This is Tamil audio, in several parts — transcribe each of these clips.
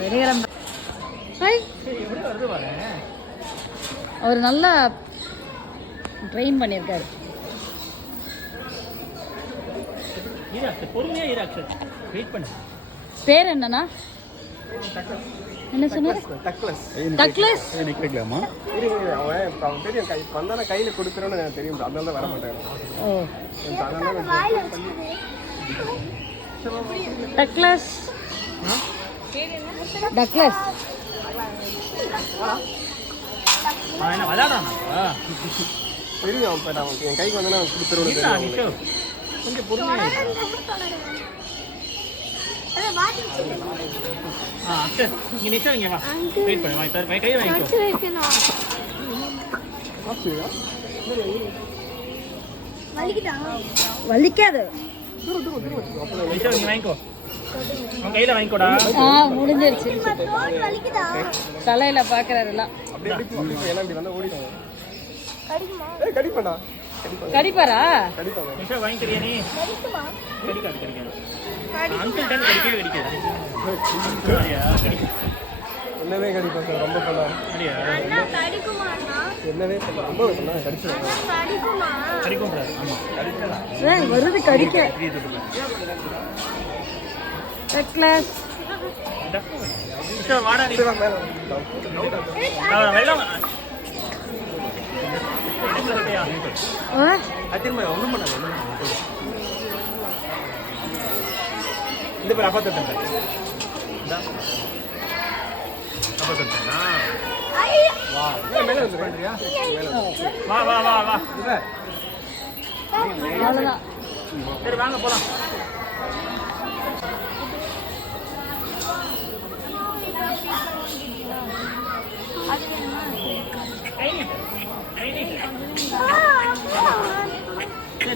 வெடிகரம் அவர் நல்லா ட்ரெயின் பண்ணியிருக்காரு. பேர் என்னன்னா என்ன சொன்னாரு? டக்ளஸ். கையில கொடுக்குறோன்னு தெரியும், அதனால வர மாட்டேன். ஓ டக்ளஸ். டக்ளஸ் தெரியும். இப்ப நான் என் கைக்கு வந்தா கொடுத்துருவோம். கொஞ்சம் பொறுமையா வலிக்காது. முடிஞ்சிருச்சு. தலையில பாக்குறாரு எல்லாம். கடிப்பாரா? என்னவே கடிப்பா சார், ரொம்ப பண்ணலாம். என்னவே ரொம்ப வருது கடிக்க. ஒன்றும் பண்ணாது. இந்த பேர் அப்பா தட்டேன். சரி வாங்க போலாம்.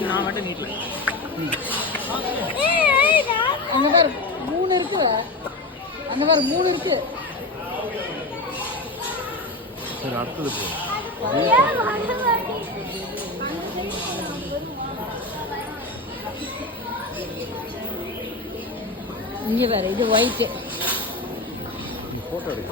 நான் மட்டும் நீட்ல அந்த மாதிரி 3 இருக்கு. அந்த மாதிரி 3 இருக்கு. சரி அடுத்தது போ. இங்க வேற இது ஒயிட். போட்டோ எடுக்க.